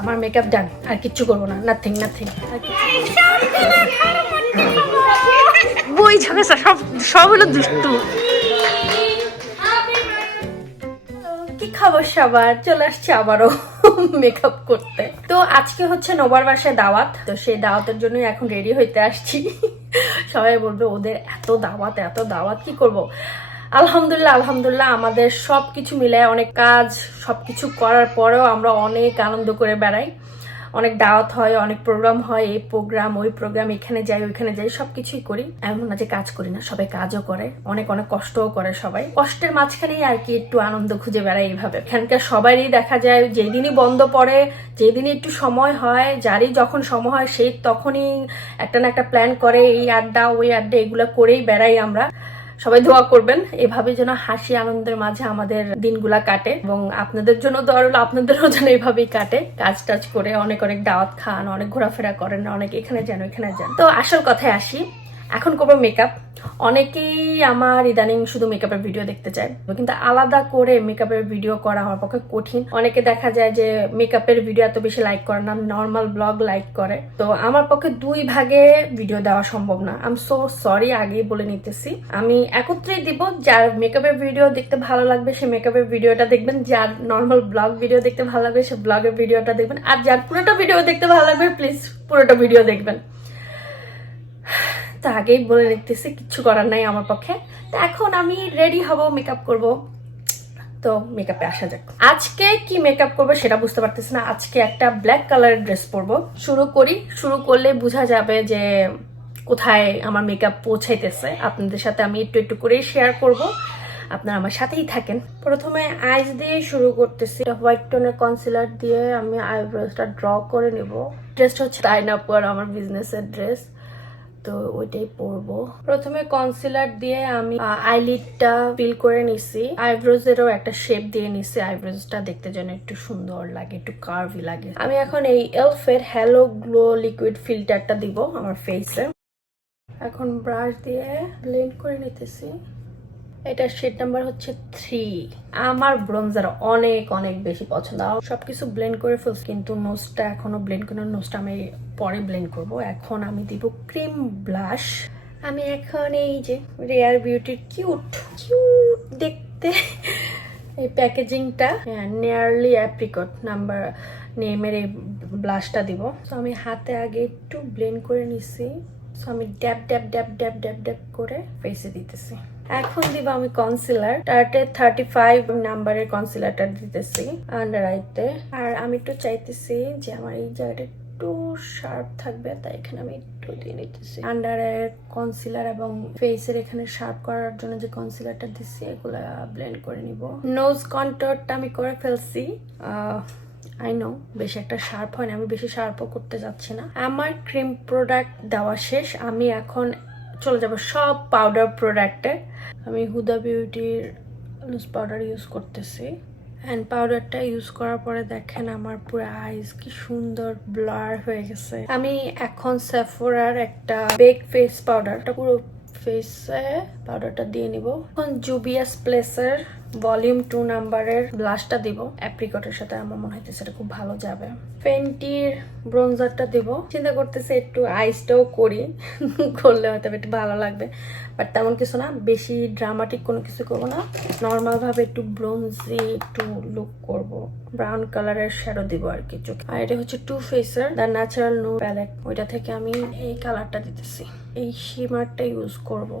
আমার মেকআপ ডান আর কিচ্ছু করব না নাথিং নাথিং বই ঝামেসা সব সব হলো দুষ্টু। কি খবর সবার? চলে আসছে আবারও মেকআপ করতে। তো আজকে হচ্ছে নবার বাসায় দাওয়াত তো সেই দাওয়াতের জন্য এখন রেডি হইতে আসছি। সবাই বলবে ওদের এত দাওয়াত এত দাওয়াত কি করব? আলহামদুলিল্লাহ আলহামদুলিল্লাহ, আমাদের সব কিছু মিলে অনেক কাজ সব কিছু করার পরেও আমরা অনেক আনন্দ করে বেড়াই। অনেক দাওয়াত হয়, অনেক প্রোগ্রাম হয়, এই প্রোগ্রাম, ওই প্রোগ্রাম, এখানে যাই, ওইখানে যাই, সবকিছুই করি। এমন না যে কাজ করি না, সবাই কাজও করে, অনেক অনেক কষ্টও করে সবাই। কষ্টের মাঝখানেই আর কি একটু আনন্দ খুঁজে বেড়াই এইভাবে। এখানকার সবারই দেখা যায়, যেদিনই বন্ধ পড়ে, যেদিনই একটু সময় হয়, যারই যখন সময় হয় সেই তখনই একটা না একটা প্ল্যান করে, এই আড্ডা, ওই আড্ডা, এগুলো করেই বেড়াই আমরা। সবাই দোয়া করবেন। এভাবে যেন হাসি আনন্দের মাঝে আমাদের দিনগুলা কাটে এবং আপনাদের জন্য দোয়া হলো আপনাদেরও যেন এভাবেই কাটে। কাজ টাজ করে অনেক অনেক দাওয়াত খান, অনেক ঘোরাফেরা করেন, অনেক এখানে যান এখানে যান। তো আসল কথায় আসি এখন করব মেকআপ অনেকেই আমার ইদানিং শুধু মেকআপের ভিডিও দেখতে চায়, কিন্তু আলাদা করে মেকআপের ভিডিও করা আমার পক্ষে কঠিন। অনেকে দেখা যায় যে মেকআপের ভিডিও এত বেশি লাইক করে না নর্মাল ব্লগ লাইক করে। তো আমার পক্ষে দুই ভাগে ভিডিও দেওয়া সম্ভব না। আম সো সরি আগেই বলে নিতেছি। আমি একত্রেই দিব, যার মেকআপের ভিডিও দেখতে ভালো লাগবে, সে মেকআপের ভিডিওটা দেখবেন। যার নর্মাল ব্লগ ভিডিও দেখতে ভালো লাগবে, সে ব্লগের ভিডিওটা দেখবেন। আর যার পুরোটা ভিডিও দেখতে ভালো লাগবে প্লিজ পুরোটা ভিডিও দেখবেন। তো আগেই বলে নিতেছি, কিচ্ছু করার নাই আমার পক্ষে। তো এখন আমি রেডি হব মেকআপ করব। তো মেকআপে আসা যাক। আজকে কি মেকআপ করব সেটা বুঝতে পারতেছি না। আজকে একটা ব্ল্যাক কালারের ড্রেস পরবো। শুরু করি, শুরু করলে বোঝা যাবে যে কোথায় আমার মেকআপ পৌঁছাইতেছে। আপনাদের সাথে আমি একটু একটু করেই শেয়ার করব। আপনারা আমার সাথেই থাকেন। প্রথমে আইস দিয়ে শুরু করতেছি। হোয়াইট টোনের কনসিলার দিয়ে আমি আইব্রোসটা ড্র করে নেব। ড্রেসটা হচ্ছে টাইন আপ আমার বিজনেসের ড্রেস তো ওইটাই পরবো। প্রথমে কনসিলার দিয়ে আমি আইলিডটা ফিল করে নিছি। আইব্রোজ এরও একটা শেপ দিয়ে নিছি। আইব্রোজটা দেখতে যেন একটু সুন্দর লাগে, একটু কার্ভি লাগে। আমি এখন এই এলফের হ্যালো গ্লো লিকুইড ফিল্টারটা দিব আমার ফেসে এখন ব্রাশ দিয়ে ব্লেন্ড করে নিতেছি। এটা শেড নাম্বার হচ্ছে থ্রি আমার ব্রোঞ্জার অনেক অনেক বেশি পছন্দ। সবকিছু ব্লেন্ড করে ফেলছি কিন্তু নোজটা এখনও ব্লেন্ড করে নোজটা আমি পরে ব্লেন্ড করব। এখন আমি দিব ক্রিম ব্লাশ আমি এখন এই যে রেয়ার বিউটির কিউট কিউট দেখতে এই প্যাকেজিংটা নিয়ারলি অ্যাপ্রিকট নাম্বার নেমের এই ব্লাশটা দিব। তো আমি হাতে আগে একটু ব্লেন্ড করে নিছি। সো আমি ড্যাব ড্যাব ড্যাব ড্যাব ড্যাব ড্যাব করে ফেসে দিতেছি। এখন দিব আমি কনসিলার টার্টে থার্টি ফাইভ নাম্বারের কনসিলারটা দিতেছি আন্ডার আইতে আর আমি একটু চাইতেছি যে আমার এই জায়গাটা একটু শার্প থাকবে, তাই এখানে আমি একটু দিয়ে নিতেছি। আন্ডারের কনসিলার এবং ফেসের এখানে শার্প করার জন্য যে কনসিলারটা দিচ্ছি এগুলা ব্লেন্ড করে নিব। নোজ কন্ট্রোলটা আমি করে ফেলছি। আই নো বেশি একটা শার্প হয় না, আমি বেশি শার্পও করতে যাচ্ছি না। আমার ক্রিম প্রোডাক্ট দেওয়া শেষ। আমি এখন চলে যাব সব পাউডার প্রোডাক্টে আমি হুদা বিউটির লুজ পাউডার ইউজ করতেছি। অ্যান্ড পাউডারটা ইউজ করার পরে দেখেন আমার পুরো আইস কি সুন্দর ব্লার হয়ে গেছে। আমি এখন স্যাফোরার একটা বেক ফেস পাউডারটা পুরো ফেসে পাউডারটা দিয়ে নিব। এখন জুবিয়াস প্লেসের ভলিউম টু নাম্বারের ব্লাশটা দিব। অ্যাপ্রিকটের সাথে আমার মনে হইতেছে এটা খুব ভালো যাবে। ফেন্টির ব্রোঞ্জারটা দিব। চিন্তা করতেছে একটু আইসটাও করি, করলে হয়তো একটু ভালো লাগবে। বাট তেমন কিছু না, বেশি ড্রামাটিক কোনো কিছু করব না। নর্মাল ভাবে একটু ব্রোঞ্জি একটু লুক করব। ব্রাউন কালারের শ্যাডো দিব আর কি চোখে। আর এটা হচ্ছে too ফেসার the natural no palette ওইটা থেকে আমি এই কালারটা দিতেছি। এই শিমারটা ইউজ করব।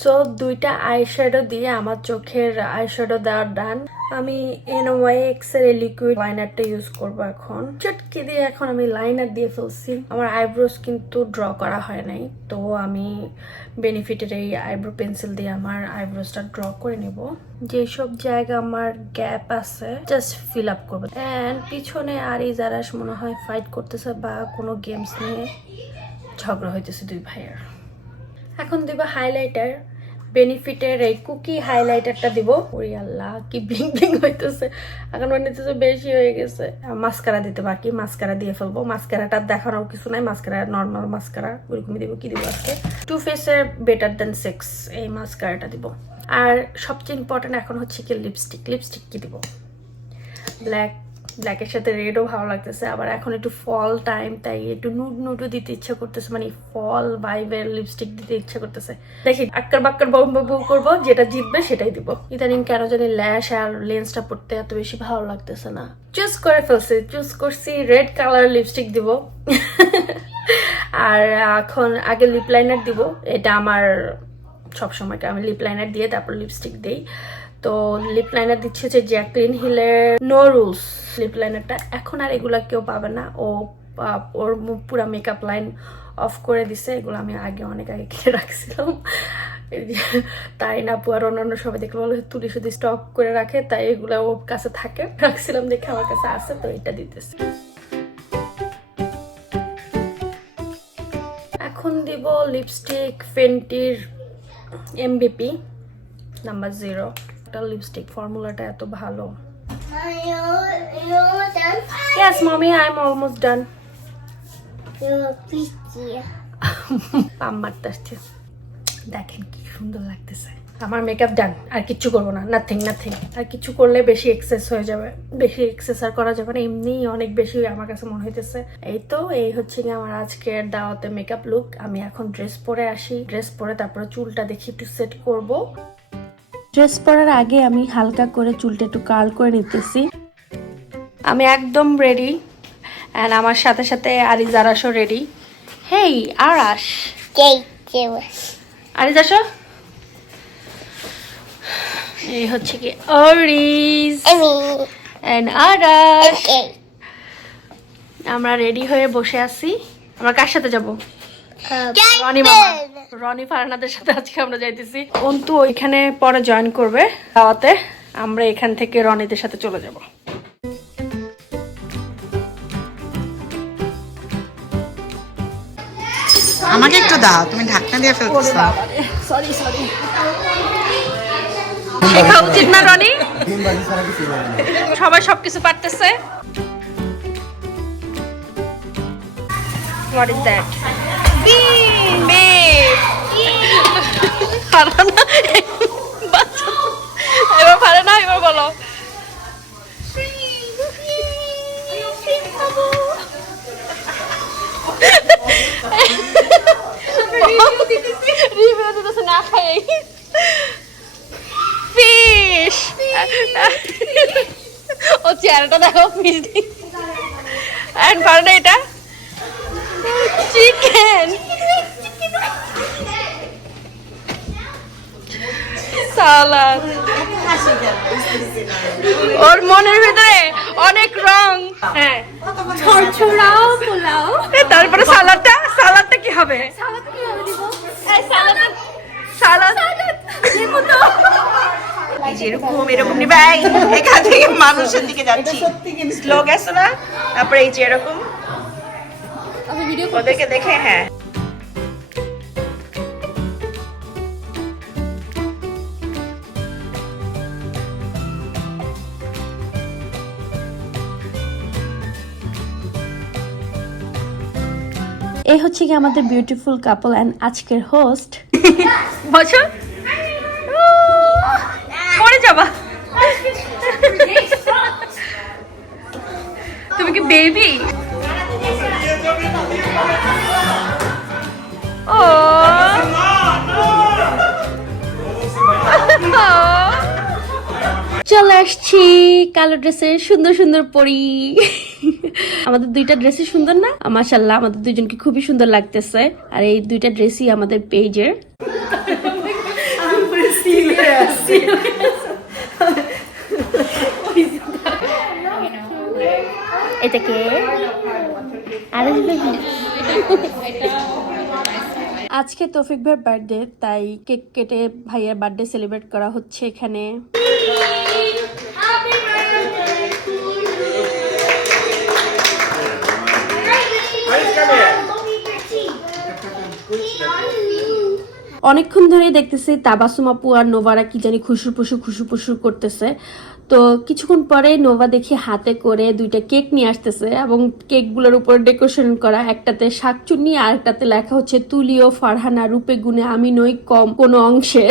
সো দুইটা আইশ্যাডো দিয়ে আমার চোখের আইশ্যাডো দেওয়ার ডান। আমি এন ওয়াই এক্সের লিকুইড লাইনারটা ইউজ করব এখন। চটকে দিয়ে এখন আমি লাইনার দিয়ে ফেলছি। আমার আইব্রোস কিন্তু ড্র করা হয় নাই, তো আমি বেনিফিটের এই আইব্রো পেন্সিল দিয়ে আমার আইব্রোসটা ড্র করে নেব। যেসব জায়গা আমার গ্যাপ আছে জাস্ট ফিল আপ করব। অ্যান্ড পিছনে আর এই যারা মনে হয় ফাইট করতেছে বা কোনো গেমস নিয়ে ঝগড়া হইতেছে দুই ভাইয়ের। এখন দিব হাইলাইটার বেনিফিটের এই কুকি হাইলাইটারটা দিব। ওরে আল্লাহ, কি ব্লিং ব্লিং হইতেছে। এখন মনে হচ্ছে বেশি হয়ে গেছে। মাস্কারা দিতে বাকি, মাস্কারা দিয়ে ফেলব। মাস্কারাটা দেখানোর কিছু নাই, মাস্কারা নর্মাল মাস্কারা, ওইরকমই দিব। কি দিব আজকে? টু ফেসের বেটার দেন সিক্স এই মাস্কারাটা দিব। আর সবচেয়ে ইম্পর্টেন্ট এখন হচ্ছে কি লিপস্টিক লিপস্টিক কি দিব? ব্ল্যাক ব্ল্যাকের সাথে রেডও ভালো লাগতেছে, আবার এখন একটু ফল টাইম তাই একটু নুড নুডও দিতে ইচ্ছা করতেছে মানে ফল ভাইবের লিপস্টিক দিতে ইচ্ছা করতেছে। দেখি, আক্কার বাক্কার বউ করব, যেটা জিতবে সেটাই দিব। ইদানিং কেন জানি ল্যাশ আর লেন্সটা পড়তে এত বেশি ভালো লাগতেছে না। চুজ করে ফেলছি চুজ করছি রেড কালার লিপস্টিক দিব। আর এখন আগে লিপ লাইনার দিব, এটা আমার সবসময় আমি লিপ লাইনার দিয়ে তারপর লিপস্টিক দিই। তো লিপ লাইনার দিচ্ছে হচ্ছে জ্যাকলিন হিলের নো রুলস লিপ লাইনারটা এখন আর এগুলা কেউ পাবে না। ও ওর পুরা মেকআপ লাইন অফ করে দিছে। এগুলো আমি আগে অনেক আগে কিনে রাখছিলাম। তাই না, পুয়ার অন্যান্য সবাই দেখলে বলে, তুলি শুধু স্টক করে রাখে। তাই এগুলো ওর কাছে থাকে। রাখছিলাম দেখে আমার কাছে আছে, তো এটা দিতেছে। এখন দিব লিপস্টিক ফেন্টির এমবিপি নাম্বার জিরো এটা লিপস্টিক ফর্মুলাটা এত ভালো। Done. Yes mommy I am done পাম মারতে আসছে। দেখেন কি সুন্দর লাগতেছে। আমার মেকআপ ডান আর কিচ্ছু করব না। নাথিং নাথিং আর কিছু করলে বেশি এক্সেস হয়ে যাবে। বেশি এক্সেস আর করা যাবে না। এমনিই অনেক বেশি আমার কাছে মনে হইতেছে। এই তো এই হচ্ছে কি আমার আজকের দাওয়াতে মেকআপ লুক আমি এখন ড্রেস পরে আসি। ড্রেস পরে তারপরে চুলটা দেখি একটু সেট করব। ড্রেস পরার আগে আমি হালকা করে চুলটা একটু কার্ল করে নিতেছি। আমি একদম রেডি অ্যান্ড আমার সাথে সাথে আরিজ আরাসও রেডি হেই আরাস. আরিজ আসো। এই হচ্ছে কি অরিজ অ্যান্ড আরাস। আমরা রেডি হয়ে বসে আছি। আমরা কার সাথে যাব? রনি মামা। রনি ফারনাদের সাথে আজকে আমরা যাইতেছি। অন্তু ওইখানে পরে জয়েন করবে দাওয়াতে। আমরা এখান থেকে রনিদের সাথে চলে যাব। আমাকে একটু দাও তুমি ঢাকনা দিয়ে ফেলতেছো। সরি সরি শেখা উচিত না রনি? সবাই সবকিছু পারতেছে। What is that? Bean, না? এবার এবার বলো না খাই ফিশ ও চেহারাটা দেখো ফিশ এন্ড পারে না এটা চিকেন সালাদ ওর মনের ভিতরে অনেক রং। হ্যাঁ। তারপরে সালাদটা সালাদটা কি হবে? যেরকম এরকম নিবে। এখান থেকে মানুষের দিকে যাচ্ছি। স্লো গেছো না? তারপরে এই যে এরকম। ওদেরকে দেখে হ্যাঁ। এই হচ্ছে কি আমাদের বিউটিফুল কাপল অ্যান্ড আজকের হোস্ট বছর পড়ে যাবা। তুমি কি বেবি চলে আসছি কালো ড্রেসে সুন্দর সুন্দর পরি। আমাদের দুইটা ড্রেসই সুন্দর না? মাশাল্লাহ আমাদের দুইজনকে খুবই সুন্দর লাগতেছে। আর এই দুইটা ড্রেসই আমাদের পেজের এটা কে? আজকে তৌফিক ভাইয়ের বার্থডে তাই কেক কেটে ভাইয়ের বার্থডে সেলিব্রেট করা হচ্ছে এখানে। অনেকক্ষণ ধরেই দেখতেছি তাবাসুম আপু আর নোভারা কি জানি খুশুর পুসু খুশুর পুসুর করতেছে। তো কিছুক্ষণ পরে নোভা দেখি হাতে করে দুইটা কেক নিয়ে আসতেছে এবং কেকগুলোর উপর ডেকোরেশন করা একটাতে শাকচুন্নি আর একটাতে লেখা হচ্ছে, তুলিও, ফারহানা, রূপে গুণে আমি নই কম কোনো অংশে।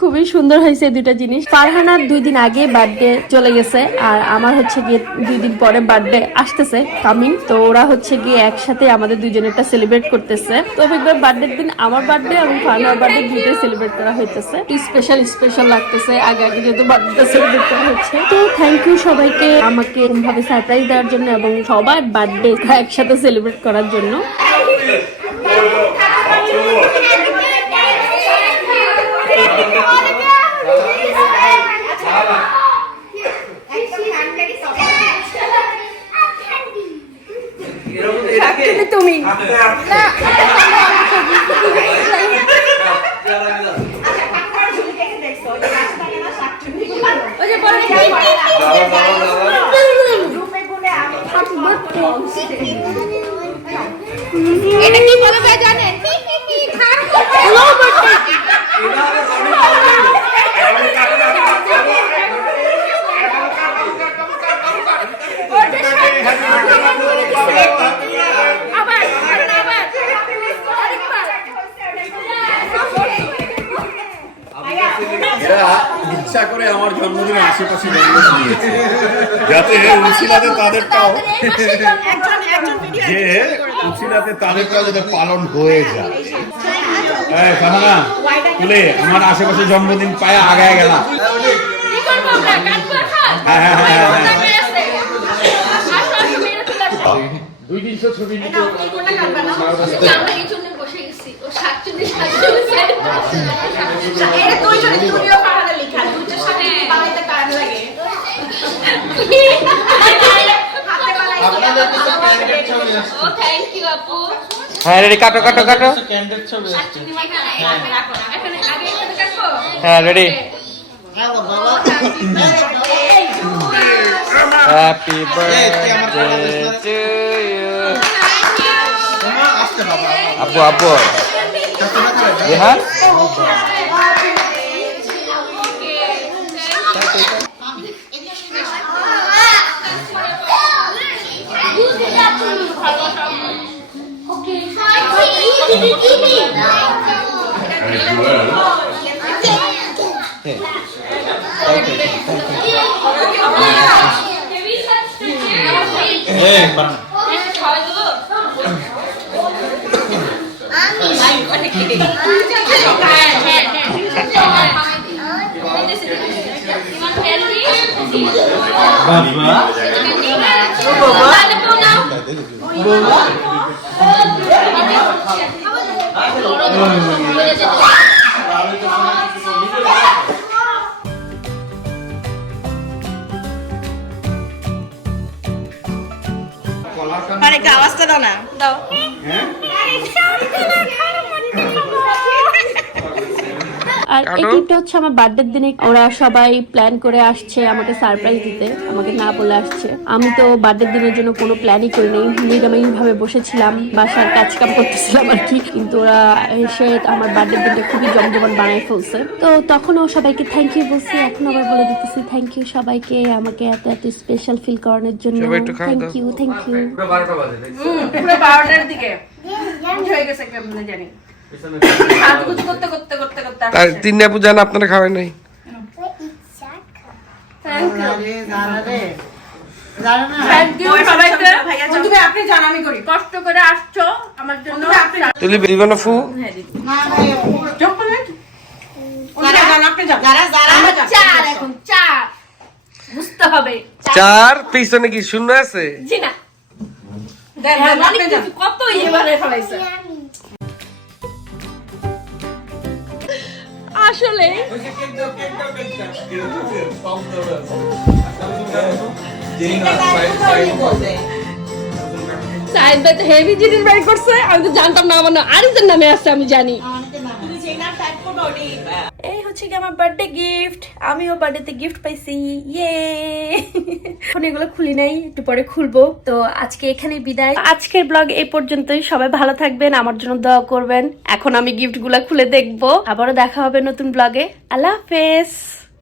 খুবই সুন্দর হয়েছে দুইটা জিনিস। ফারহানার দুই দিন আগে বার্থডে চলে গেছে আর আমার হচ্ছে গিয়ে দুই দিন পরে বার্থডে আসতেছে কামিং তো ওরা হচ্ছে গিয়ে একসাথে আমাদের দুজনেরটা সেলিব্রেট করতেছে। তো অভিজ্ঞার বার্থডের দিন আমার বার্থডে এবং ফারহানার বার্থডে দুইটাই সেলিব্রেট করা হইতেছে। স্পেশাল স্পেশাল লাগতেছে। আগে আগে যেহেতু বার্থডে সেলিব্রেট করা হচ্ছে। তো থ্যাংক ইউ সবাইকে আমাকে এরকমভাবে সারপ্রাইজ দেওয়ার জন্য এবং সবার বার্থডে একসাথে সেলিব্রেট করার জন্য। তুমি। এটা কি বলে ভাই জানেন? এরা করে আমার জন্মদিনের আশেপাশে জন্মদিন দিয়েছে যাতে উচিলাতে তাদেরটাও যে উচিলাতে তাদেরটাও যাতে পালন হয়ে যায়। তুলে আমার আশেপাশে জন্মদিন পায়ে আগায় গেলাম। হ্যাঁ হ্যাঁ হ্যাঁ হ্যাঁ দুই তিনশো ছবি নিতে হ্যাঁ রেডি কাটো কাটো কাটো। হ্যাঁ ready happy birthday 예, 맞아. Bà đi mà. Bà đi mà. Bà đi mà. Bà đi mà. একটু আওয়াজটা দাও না। দাও। আর এই হচ্ছে আমার বার্থডের দিনে ওরা সবাই প্ল্যান করে আসছে আমাকে সারপ্রাইজ দিতে আমাকে না বলে আসছে। আমি তো বার্থডের দিনের জন্য কোনো প্ল্যানই করিনি নিরামিষ ভাবে বসেছিলাম বাসার কাজ কাম করতেছিলাম আর কি। কিন্তু ওরা এসে আমার বার্থডের দিনটা খুবই জমজমান বানাই ফেলছে। তো তখনও সবাইকে থ্যাংক ইউ বলছি এখন আবার বলে দিতেছি থ্যাংক ইউ সবাইকে আমাকে এত এত স্পেশাল ফিল করানোর জন্য। থ্যাংক ইউ থ্যাংক ইউ বারোটার দিকে। হয়ে গেছে জানি। সাজগুজ করতে করতে করতে করতে তার আসছে। তিন আপু জান আপনারা খাওয়াই নাই? কষ্ট করে আসছো আমার জন্য তুলি না ফু। চার এখন চার। বুঝতে পিছনে কি শূন্য আছে? জি না। অনেক কিছু, কত ইয়ে বানায় ফেলাইছে। আসলে সাইড ভাই তো হেভি জিনিস বাই করছে আমি তো জানতাম না আমার না আরিজের নামে আছে আমি জানি। এই হচ্ছে কি আমার বার্থডে গিফট আমিও বার্থডেতে গিফট পাইছি। ইয়ে এখন এগুলো খুলি নাই, একটু পরে খুলবো। তো আজকে এখানে বিদায়। আজকের ব্লগ এই পর্যন্তই। সবাই ভালো থাকবেন, আমার জন্য দোয়া করবেন। এখন আমি গিফটগুলা খুলে দেখব। আবারও দেখা হবে নতুন ব্লগে আল্লাহ হাফেজ।